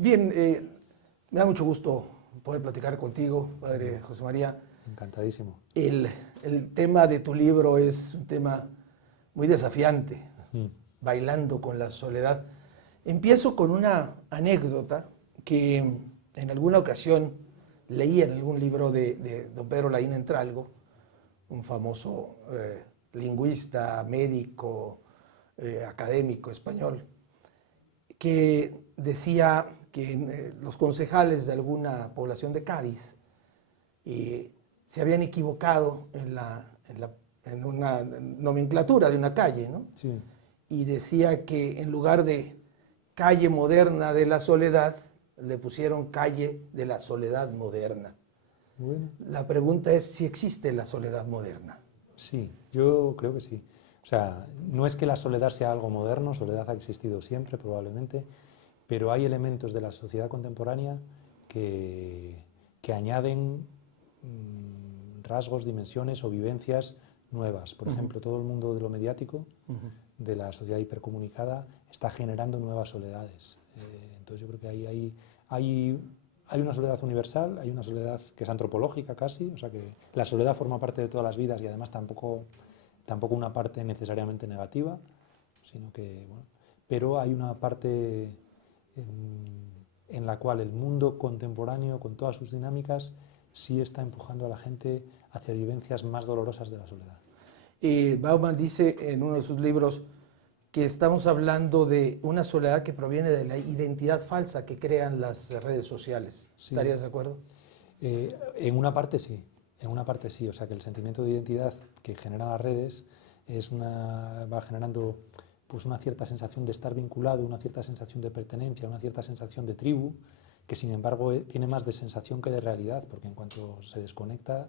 Bien, me da mucho gusto poder platicar contigo, padre José María. Encantadísimo. El tema de tu libro es un tema muy desafiante, Bailando con la soledad. Empiezo con una anécdota que en alguna ocasión leí en algún libro de don Pedro Laín Entralgo, un famoso lingüista, médico, académico español, que decía que los concejales de alguna población de Cádiz se habían equivocado en una nomenclatura de una calle, ¿no? Sí. Y decía que en lugar de calle moderna de la soledad, le pusieron calle de la soledad moderna. Bueno. La pregunta es si existe la soledad moderna. Sí, yo creo que sí. O sea, no es que la soledad sea algo moderno, soledad ha existido siempre probablemente, pero hay elementos de la sociedad contemporánea que añaden rasgos, dimensiones o vivencias nuevas. Por ejemplo, todo el mundo de lo mediático, de la sociedad hipercomunicada, está generando nuevas soledades. Entonces yo creo que hay una soledad universal, hay una soledad que es antropológica casi, o sea que la soledad forma parte de todas las vidas y además tampoco una parte necesariamente negativa, sino que, bueno, pero hay una parte en la cual el mundo contemporáneo, con todas sus dinámicas, sí está empujando a la gente hacia vivencias más dolorosas de la soledad. Bauman dice en uno de sus libros que estamos hablando de una soledad que proviene de la identidad falsa que crean las redes sociales. Sí. ¿Estarías de acuerdo? En una parte sí, o sea que el sentimiento de identidad que generan las redes va generando pues una cierta sensación de estar vinculado, una cierta sensación de pertenencia, una cierta sensación de tribu, que sin embargo tiene más de sensación que de realidad, porque en cuanto se desconecta,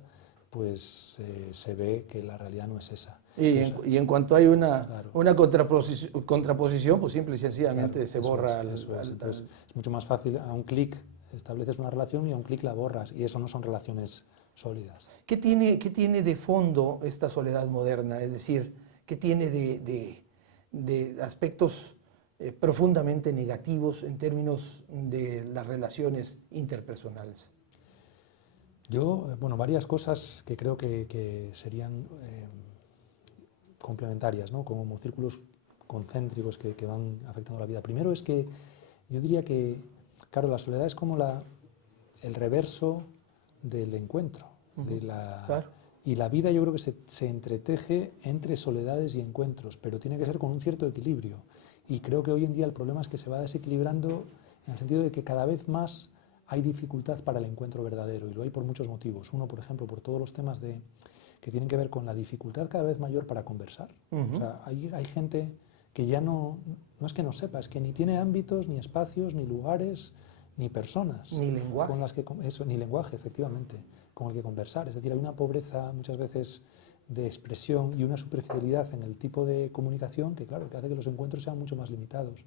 pues se ve que la realidad no es esa. Y en cuanto hay Claro. una contraposición, pues simple y sencillamente Claro, se borra. Entonces es mucho más fácil, a un clic estableces una relación y a un clic la borras, y eso no son relaciones sólidas. ¿Qué tiene de fondo esta soledad moderna? Es decir, ¿qué tiene de aspectos profundamente negativos en términos de las relaciones interpersonales? Yo, bueno, varias cosas que creo que serían complementarias, ¿no? Como círculos concéntricos que van afectando la vida. Primero es que yo diría que, claro, la soledad es como el reverso del encuentro. Claro. Y la vida yo creo que se entreteje entre soledades y encuentros, pero tiene que ser con un cierto equilibrio. Y creo que hoy en día el problema es que se va desequilibrando en el sentido de que cada vez más hay dificultad para el encuentro verdadero, y lo hay por muchos motivos. Uno, por ejemplo, por todos los temas que tienen que ver con la dificultad cada vez mayor para conversar. O sea, hay gente que ya no es que no sepa, es que ni tiene ámbitos, ni espacios, ni lugares, ni personas. Ni lenguaje. Con las que, ni lenguaje, efectivamente, con el que conversar. Es decir, hay una pobreza muchas veces de expresión y una superficialidad en el tipo de comunicación que, claro, que hace que los encuentros sean mucho más limitados.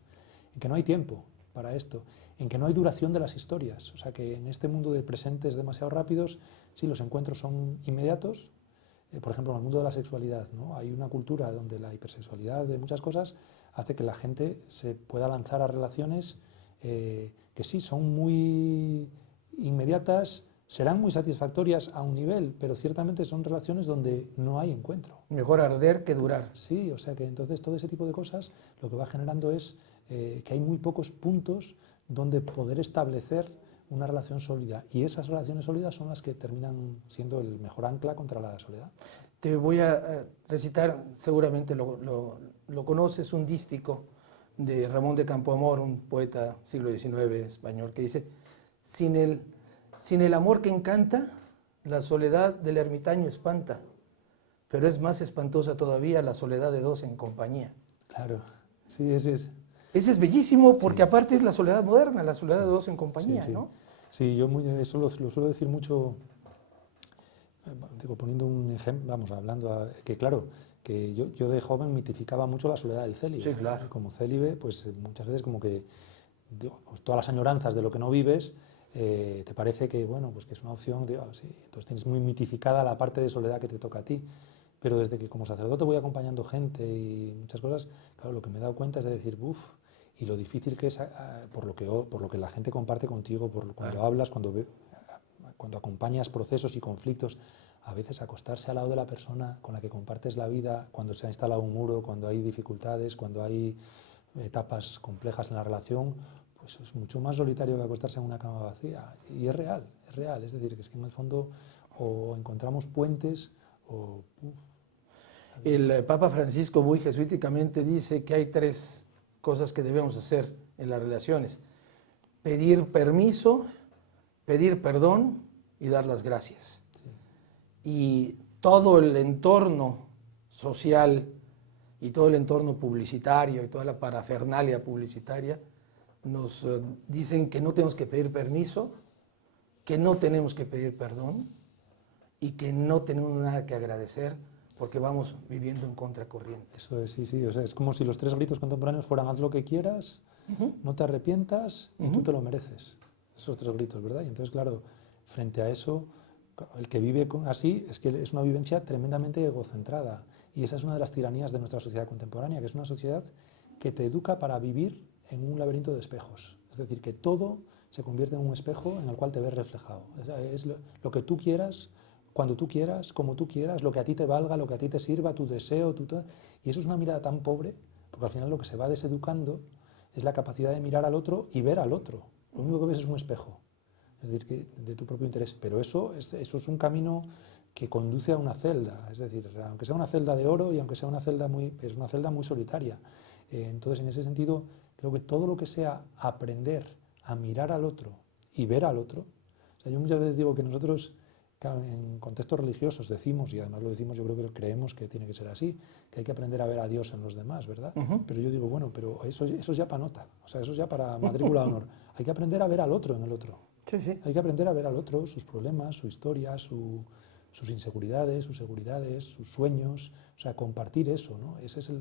En que no hay tiempo para esto, en que no hay duración de las historias. O sea, que en este mundo de presentes demasiado rápidos, sí, los encuentros son inmediatos. Por ejemplo, en el mundo de la sexualidad, ¿no? Hay una cultura donde la hipersexualidad de muchas cosas hace que la gente se pueda lanzar a relaciones que sí, son muy inmediatas, serán muy satisfactorias a un nivel, pero ciertamente son relaciones donde no hay encuentro. Mejor arder que durar. Sí, o sea que entonces todo ese tipo de cosas lo que va generando es que hay muy pocos puntos donde poder establecer una relación sólida, y esas relaciones sólidas son las que terminan siendo el mejor ancla contra la soledad. Te voy a recitar, seguramente lo conoces, un dístico de Ramón de Campoamor, un poeta siglo XIX español, que dice: sin el amor que encanta, la soledad del ermitaño espanta, pero es más espantosa todavía la soledad de dos en compañía. Claro, sí, eso es. Ese es bellísimo porque Sí. aparte es la soledad moderna, la soledad Sí, de dos en compañía, sí, sí. ¿no? Sí, yo eso lo suelo decir mucho, digo, poniendo un ejemplo, vamos, hablando, que claro, que yo de joven mitificaba mucho la soledad del célibe. Sí, claro. Como célibe, pues muchas veces como que digo, pues, todas las añoranzas de lo que no vives, te parece que, bueno, pues que es una opción, digo, sí, entonces tienes muy mitificada la parte de soledad que te toca a ti. Pero desde que como sacerdote voy acompañando gente y muchas cosas, claro, lo que me he dado cuenta es de decir, uff, y lo difícil que es, por lo que la gente comparte contigo, cuando hablas, cuando acompañas procesos y conflictos, a veces acostarse al lado de la persona con la que compartes la vida, cuando se ha instalado un muro, cuando hay dificultades, cuando hay etapas complejas en la relación, pues es mucho más solitario que acostarse en una cama vacía. Y es real, es decir, que es que en el fondo o encontramos puentes o... El Papa Francisco muy jesuíticamente dice que hay 3 cosas que debemos hacer en las relaciones: pedir permiso, pedir perdón y dar las gracias. Sí. Y todo el entorno social y todo el entorno publicitario y toda la parafernalia publicitaria nos dicen que no tenemos que pedir permiso, que no tenemos que pedir perdón y que no tenemos nada que agradecer porque vamos viviendo en contracorriente. Eso es, sí. O sea, es como si los 3 gritos contemporáneos fueran: haz lo que quieras, no te arrepientas y tú te lo mereces. Esos 3 gritos, ¿verdad? Y entonces, claro, frente a eso, el que vive así es que es una vivencia tremendamente egocentrada. Y esa es una de las tiranías de nuestra sociedad contemporánea, que es una sociedad que te educa para vivir en un laberinto de espejos. Es decir, que todo se convierte en un espejo en el cual te ves reflejado. Es lo que tú quieras, cuando tú quieras, como tú quieras, lo que a ti te valga, lo que a ti te sirva, tu deseo, y eso es una mirada tan pobre, porque al final lo que se va deseducando es la capacidad de mirar al otro y ver al otro. Lo único que ves es un espejo, es decir, que de tu propio interés. Pero eso es un camino que conduce a una celda, es decir, aunque sea una celda de oro y aunque sea una celda es una celda muy solitaria. Entonces, en ese sentido, creo que todo lo que sea aprender a mirar al otro y ver al otro. O sea, yo muchas veces digo que nosotros, claro, en contextos religiosos decimos, y además lo decimos, yo creo que creemos que tiene que ser así, que hay que aprender a ver a Dios en los demás, ¿verdad? Pero yo digo, bueno, pero eso es ya para nota, o sea, eso es ya para matrícula de honor. Hay que aprender a ver al otro en el otro. Sí, sí. Hay que aprender a ver al otro, sus problemas, su historia, sus inseguridades, sus seguridades, sus sueños, o sea, compartir eso, ¿no? Ese es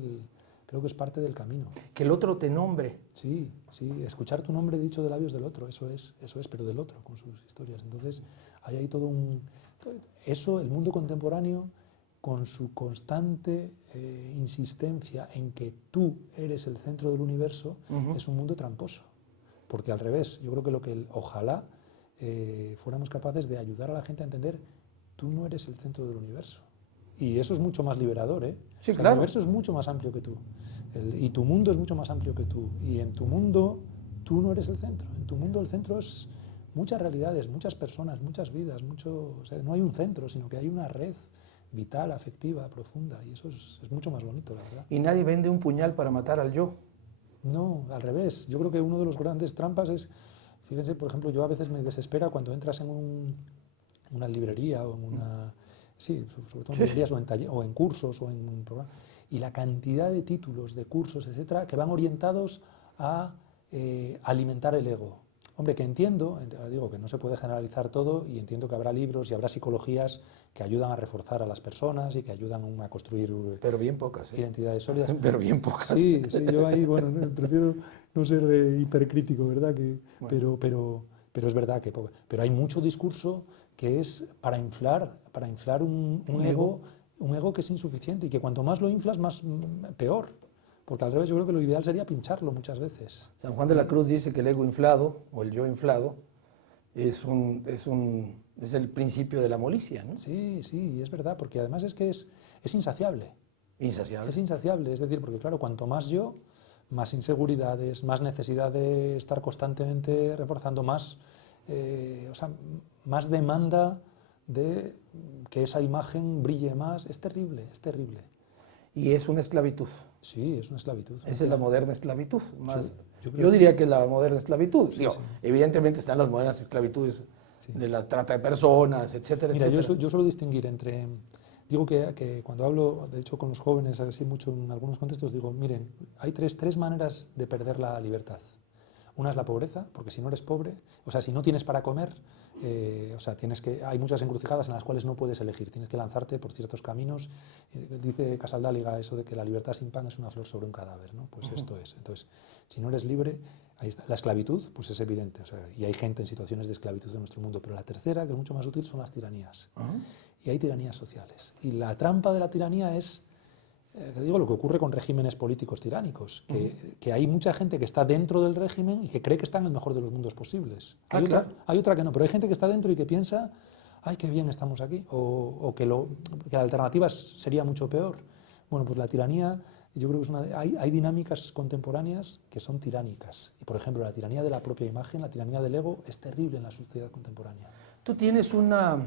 creo que es parte del camino. Que el otro te nombre. Sí, escuchar tu nombre dicho de labios del otro, eso es, pero del otro, con sus historias. Entonces, hay ahí todo eso, el mundo contemporáneo, con su constante insistencia en que tú eres el centro del universo, es un mundo tramposo. Porque al revés, yo creo que ojalá fuéramos capaces de ayudar a la gente a entender: tú no eres el centro del universo. Y eso es mucho más liberador, ¿eh? Sí, o sea, claro. El universo es mucho más amplio que tú. Y tu mundo es mucho más amplio que tú. Y en tu mundo, tú no eres el centro. En tu mundo el centro es muchas realidades, muchas personas, muchas vidas. O sea, no hay un centro, sino que hay una red vital, afectiva, profunda. Y eso es mucho más bonito, la verdad. Y nadie vende un puñal para matar al yo. No, al revés. Yo creo que uno de los grandes trampas es, fíjense, por ejemplo, yo a veces me desespera cuando entras en una librería o en una... Sí, sobre todo en librerías o en cursos o en un programa. Y la cantidad de títulos, de cursos, etcétera, que van orientados a alimentar el ego. Hombre, que entiendo, digo que no se puede generalizar todo, y entiendo que habrá libros y habrá psicologías que ayudan a reforzar a las personas y que ayudan a construir pero bien pocas, identidades sólidas. Pero bien pocas. Sí, yo ahí, bueno, prefiero no ser hipercrítico, ¿verdad? Bueno. Pero es verdad que poco. Pero hay mucho discurso que es para inflar un ego que es insuficiente, y que cuanto más lo inflas, peor. Porque al revés, yo creo que lo ideal sería pincharlo muchas veces. San Juan de la Cruz dice que el ego inflado, o el yo inflado, es el principio de la molicie, ¿no? Sí, es verdad, porque además es que es insaciable. Insaciable. Es insaciable, es decir, porque claro, cuanto más yo, más inseguridades, más necesidad de estar constantemente reforzando, más demanda de que esa imagen brille más. Es terrible, es terrible. Y es una esclavitud. Sí, es una esclavitud. Esa es la moderna esclavitud. Yo diría que es la moderna esclavitud. Sí. Evidentemente están las modernas esclavitudes de la trata de personas, etcétera, Mira, etcétera. Yo suelo distinguir entre... Digo que cuando hablo, de hecho, con los jóvenes, así mucho en algunos contextos, digo, miren, hay tres maneras de perder la libertad. Una es la pobreza, porque si no eres pobre, o sea, si no tienes para comer, hay muchas encrucijadas en las cuales no puedes elegir, tienes que lanzarte por ciertos caminos. Dice Casaldáliga eso de que la libertad sin pan es una flor sobre un cadáver, ¿no? Pues esto es. Entonces, si no eres libre, ahí está. La esclavitud, pues es evidente, y hay gente en situaciones de esclavitud en nuestro mundo, pero la tercera, que es mucho más útil, son las tiranías. Y hay tiranías sociales. Y la trampa de la tiranía es digo lo que ocurre con regímenes políticos tiránicos, que hay mucha gente que está dentro del régimen y que cree que está en el mejor de los mundos posibles. Claro. Hay otra que no, pero hay gente que está dentro y que piensa, ay, qué bien estamos aquí, o que la alternativa sería mucho peor. Bueno, pues la tiranía, yo creo que hay dinámicas contemporáneas que son tiránicas. Y, por ejemplo, la tiranía de la propia imagen, la tiranía del ego, es terrible en la sociedad contemporánea. Tú tienes una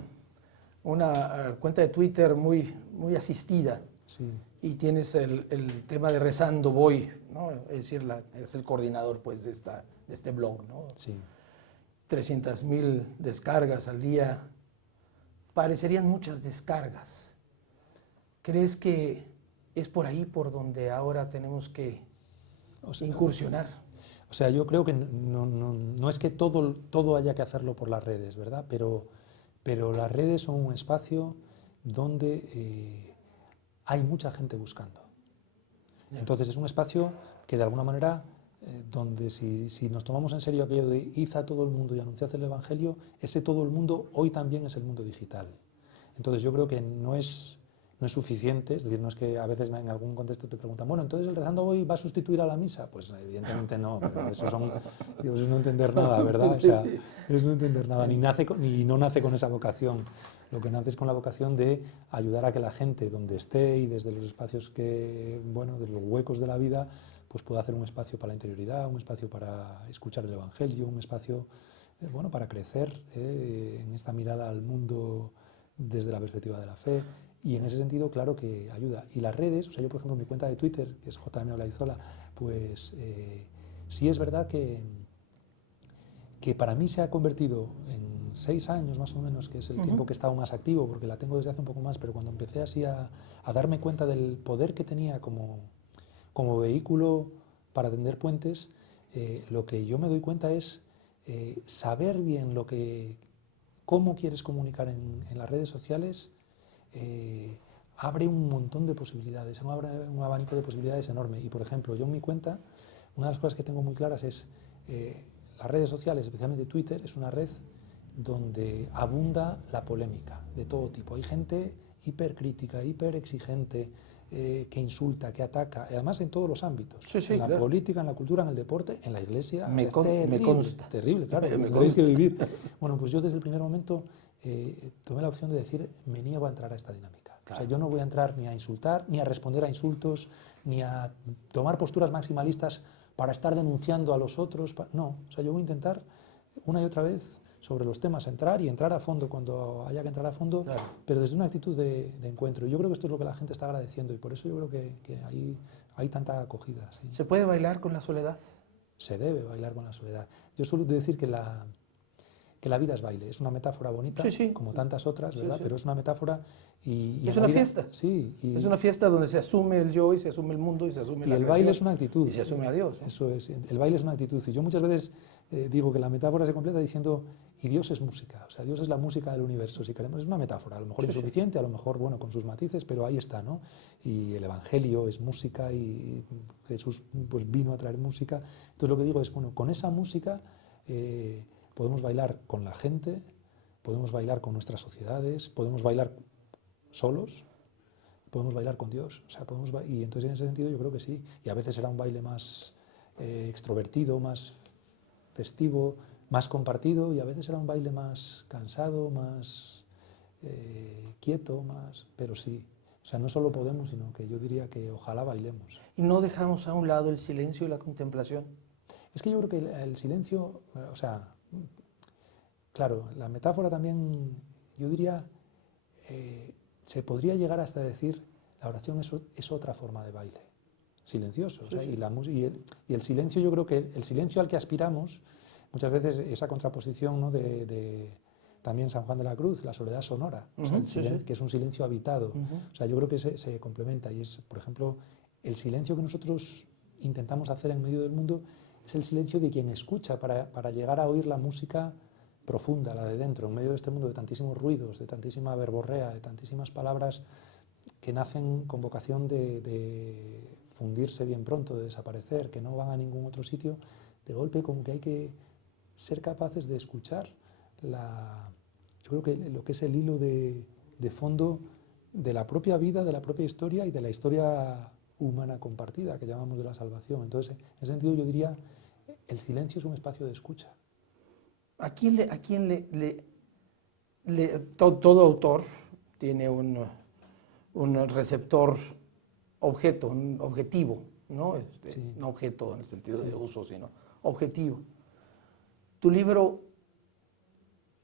cuenta de Twitter muy asistida. Sí. Y tienes el tema de Rezando Voy, ¿no? Es decir, es el coordinador pues, de este blog, ¿no? Sí. 300.000 descargas al día. Parecerían muchas descargas. ¿Crees que es por ahí por donde ahora tenemos que incursionar? O sea, yo creo que no es que todo haya que hacerlo por las redes, ¿verdad? Pero las redes son un espacio donde hay mucha gente buscando. Entonces es un espacio que de alguna manera, donde si nos tomamos en serio aquello de id a todo el mundo y anunciad el Evangelio, ese todo el mundo hoy también es el mundo digital. Entonces yo creo que no es suficiente, es decir, no es que a veces en algún contexto te preguntan, bueno, entonces el Rezando Voy va a sustituir a la misa. Pues evidentemente no, pero eso es no entender nada, ¿verdad? O sea, es no entender nada, ni no nace con esa vocación. Lo que nace es con la vocación de ayudar a que la gente donde esté y desde los espacios de los huecos de la vida, pues pueda hacer un espacio para la interioridad, un espacio para escuchar el Evangelio, un espacio para crecer en esta mirada al mundo desde la perspectiva de la fe. Y en ese sentido, claro que ayuda. Y las redes, o sea, yo por ejemplo mi cuenta de Twitter, que es JM Olaizola, pues sí es verdad que para mí se ha convertido en 6 años más o menos, que es el tiempo que he estado más activo, porque la tengo desde hace un poco más, pero cuando empecé así a darme cuenta del poder que tenía como vehículo para tender puentes, lo que yo me doy cuenta es saber bien cómo quieres comunicar en las redes sociales, abre un montón de posibilidades, abre un abanico de posibilidades enorme. Y por ejemplo, yo en mi cuenta, una de las cosas que tengo muy claras es las redes sociales, especialmente Twitter, es una red donde abunda la polémica de todo tipo. Hay gente hipercrítica, hiperexigente, que insulta, que ataca, además en todos los ámbitos, en la política, en la cultura, en el deporte, en la iglesia. Me consta. Terrible, claro, me tenéis que vivir. Bueno, pues yo desde el primer momento tomé la opción de decir, me niego a entrar a esta dinámica. Claro. O sea, yo no voy a entrar ni a insultar, ni a responder a insultos, ni a tomar posturas maximalistas para estar denunciando a los otros. No, o sea, yo voy a intentar una y otra vez sobre los temas entrar a fondo cuando haya que entrar a fondo, claro, pero desde una actitud de encuentro. Yo creo que esto es lo que la gente está agradeciendo y por eso yo creo que hay tanta acogida. ¿Sí? ¿Se puede bailar con la soledad? Se debe bailar con la soledad. Yo suelo decir que la vida es baile, es una metáfora bonita, como tantas otras, ¿verdad? Pero es una metáfora y es una fiesta. Sí. Es una fiesta donde se asume el yo y se asume el mundo y se asume la el baile es una actitud. Y se asume a Dios, ¿no? Eso es, el baile es una actitud. Y yo muchas veces digo que la metáfora se completa diciendo, y Dios es música, o sea, Dios es la música del universo, si queremos, es una metáfora, a lo mejor insuficiente, a lo mejor, con sus matices, pero ahí está, ¿no? Y el Evangelio es música y Jesús pues vino a traer música. Entonces lo que digo es, con esa música podemos bailar con la gente, podemos bailar con nuestras sociedades, podemos bailar solos, podemos bailar con Dios, o sea, y entonces en ese sentido yo creo que sí, y a veces será un baile más extrovertido, más festivo, más compartido, y a veces será un baile más cansado, más quieto, pero sí, o sea, no solo podemos, sino que yo diría que ojalá bailemos. ¿Y no dejamos a un lado el silencio y la contemplación? Es que yo creo que el silencio, o sea, claro, la metáfora también, yo diría, se podría llegar hasta decir, la oración es otra forma de baile, silencioso. O sea, y el silencio, yo creo que el silencio al que aspiramos, muchas veces esa contraposición, ¿no? de también San Juan de la Cruz, la soledad sonora, o sea, el silencio, que es un silencio habitado. O sea, yo creo que se complementa y es, por ejemplo, el silencio que nosotros intentamos hacer en medio del mundo es el silencio de quien escucha para llegar a oír la música profunda, la de dentro, en medio de este mundo de tantísimos ruidos, de tantísima verborrea, de tantísimas palabras que nacen con vocación de fundirse bien pronto, de desaparecer, que no van a ningún otro sitio. De golpe, como que hay que ser capaces de escuchar yo creo que lo que es el hilo de fondo de la propia vida, de la propia historia y de la historia humana compartida que llamamos de la salvación. Entonces, en ese sentido yo diría, el silencio es un espacio de escucha. ¿A quién todo autor tiene un receptor objeto, un objetivo, ¿no? Sí. No objeto en el sentido Sí. de uso, sino objetivo. Tu libro,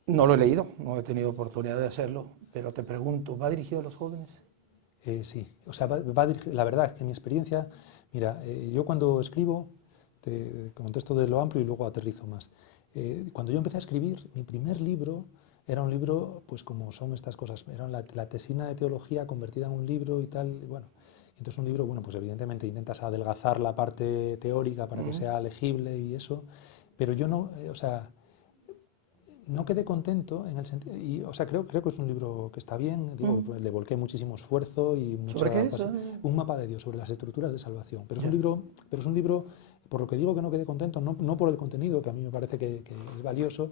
no lo he leído, no he tenido oportunidad de hacerlo, pero te pregunto, ¿va dirigido a los jóvenes? Sí, o sea, va dirigido, la verdad es que mi experiencia, mira, yo cuando escribo, te comento esto de lo amplio y luego aterrizo más. Cuando yo empecé a escribir, mi primer libro era un libro, pues como son estas cosas, era la tesina de teología convertida en un libro y tal, y bueno. Entonces un libro, bueno, pues evidentemente intentas adelgazar la parte teórica para que sea legible y eso, pero yo no, o sea, no quedé contento en el sentido, y, o sea, creo que es un libro que está bien, digo, pues, le volqué muchísimo esfuerzo y mucha ¿Sobre qué es? pasión. Un mapa de Dios, sobre las estructuras de salvación. Pero es Ya. un libro, por lo que digo que no quedé contento, no por el contenido, que a mí me parece que es valioso,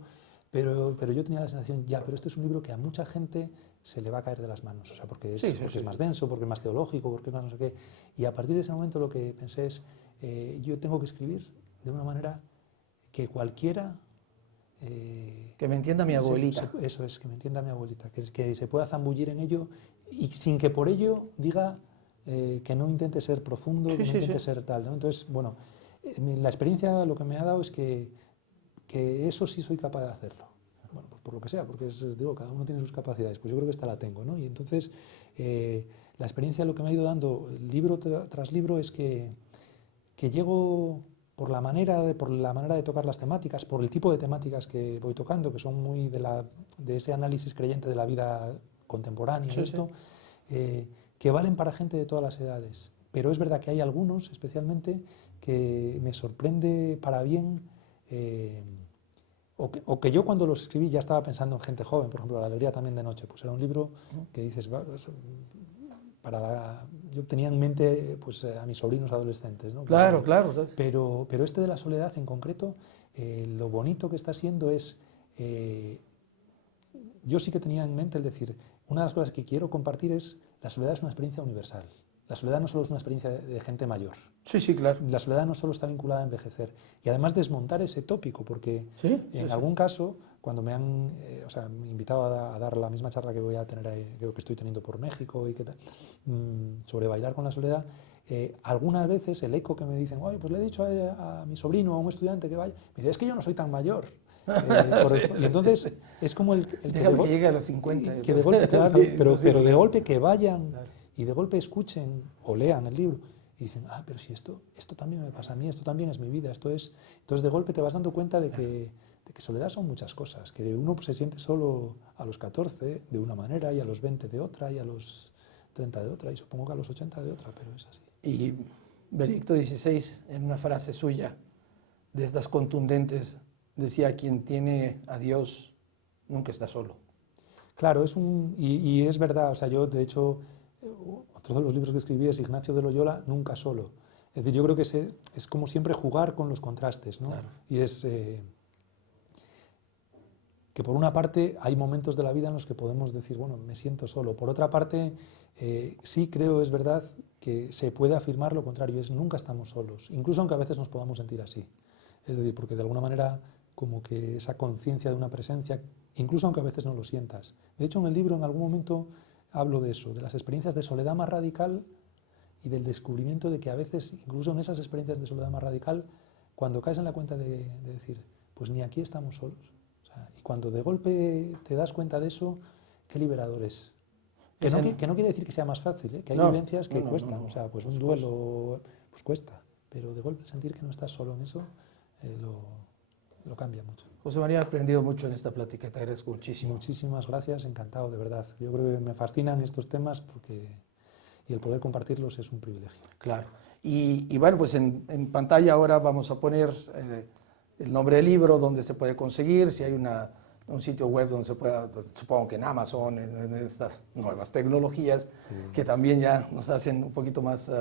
pero yo tenía la sensación, ya, pero este es un libro que a mucha gente se le va a caer de las manos, o sea, porque es más denso, porque es más teológico, porque es más no sé qué. Y a partir de ese momento lo que pensé es, yo tengo que escribir de una manera que cualquiera... Que me entienda mi abuelita. Eso es, que me entienda mi abuelita, que se pueda zambullir en ello y sin que por ello diga que no intente ser profundo, que no intente ser tal, ¿no? Entonces, bueno, la experiencia lo que me ha dado es que eso sí soy capaz de hacerlo. Bueno, pues por lo que sea, porque digo, cada uno tiene sus capacidades, pues yo creo que esta la tengo, ¿no? Y entonces, la experiencia lo que me ha ido dando libro tras libro es que llego... por la manera de tocar las temáticas, por el tipo de temáticas que voy tocando, que son muy de ese análisis creyente de la vida contemporánea, que valen para gente de todas las edades. Pero es verdad que hay algunos, especialmente, que me sorprende para bien, o que yo cuando los escribí ya estaba pensando en gente joven. Por ejemplo, La alegría también de noche, pues era un libro que dices... yo tenía en mente pues, a mis sobrinos adolescentes, ¿no? Claro. Pero este de la soledad en concreto, lo bonito que está siendo es, yo sí que tenía en mente el decir, una de las cosas que quiero compartir es, la soledad es una experiencia universal. La soledad no solo es una experiencia de gente mayor. Sí, claro. La soledad no solo está vinculada a envejecer. Y además desmontar ese tópico, porque en algún caso, cuando me han me invitado a dar la misma charla que voy a tener, que estoy teniendo por México y qué tal, sobre bailar con la soledad, algunas veces el eco que me dicen, oye, pues le he dicho a mi sobrino, a un estudiante que vaya, me dice, es que yo no soy tan mayor. Y entonces es como Déjame que llegue a los 50. Que de golpe, claro, pero de golpe que vayan y de golpe escuchen o lean el libro y dicen, pero si esto también me pasa a mí, esto también es mi vida, esto es... Entonces de golpe te vas dando cuenta de que soledad son muchas cosas, que uno se siente solo a los 14 de una manera y a los 20 de otra y a los 30 de otra y supongo que a los 80 de otra, pero es así. Y Benedicto XVI, en una frase suya, de estas contundentes, decía, quien tiene a Dios nunca está solo. Claro, y es verdad, o sea, yo de hecho, otro de los libros que escribí es Ignacio de Loyola, Nunca solo. Es decir, yo creo que es como siempre jugar con los contrastes, ¿no? Claro. Y es que por una parte hay momentos de la vida en los que podemos decir, bueno, me siento solo. Por otra parte, sí creo, es verdad, que se puede afirmar lo contrario, es nunca estamos solos, incluso aunque a veces nos podamos sentir así. Es decir, porque de alguna manera como que esa conciencia de una presencia, incluso aunque a veces no lo sientas. De hecho, en el libro en algún momento hablo de eso, de las experiencias de soledad más radical y del descubrimiento de que a veces, incluso en esas experiencias de soledad más radical, cuando caes en la cuenta de decir, pues ni aquí estamos solos. O sea, y cuando de golpe te das cuenta de eso, qué liberador es. Que no quiere decir que sea más fácil, que hay vivencias que cuestan. O sea, pues un duelo pues cuesta, pero de golpe sentir que no estás solo en eso, lo cambia mucho. José María, he aprendido mucho en esta plática, te agradezco muchísimo. Muchísimas gracias, encantado, de verdad. Yo creo que me fascinan estos temas y el poder compartirlos es un privilegio. Claro. Y bueno, pues en pantalla ahora vamos a poner el nombre del libro, donde se puede conseguir, si hay un sitio web donde se pueda, pues, supongo que en Amazon, en estas nuevas tecnologías, que también ya nos hacen un poquito más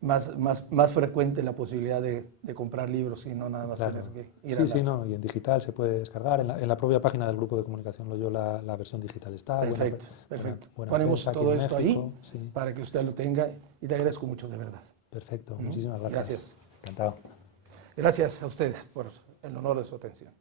más frecuente la posibilidad de comprar libros y no nada más Claro. tener que ir Sí, a sí, no, y en digital se puede descargar. En la propia página del Grupo de Comunicación Loyola la versión digital está. Perfecto, perfecto. Buena Ponemos prensa aquí todo en esto México, ahí sí. para que usted lo tenga y te agradezco mucho de verdad. Perfecto, muchísimas gracias. Gracias. Encantado. Gracias a ustedes por el honor de su atención.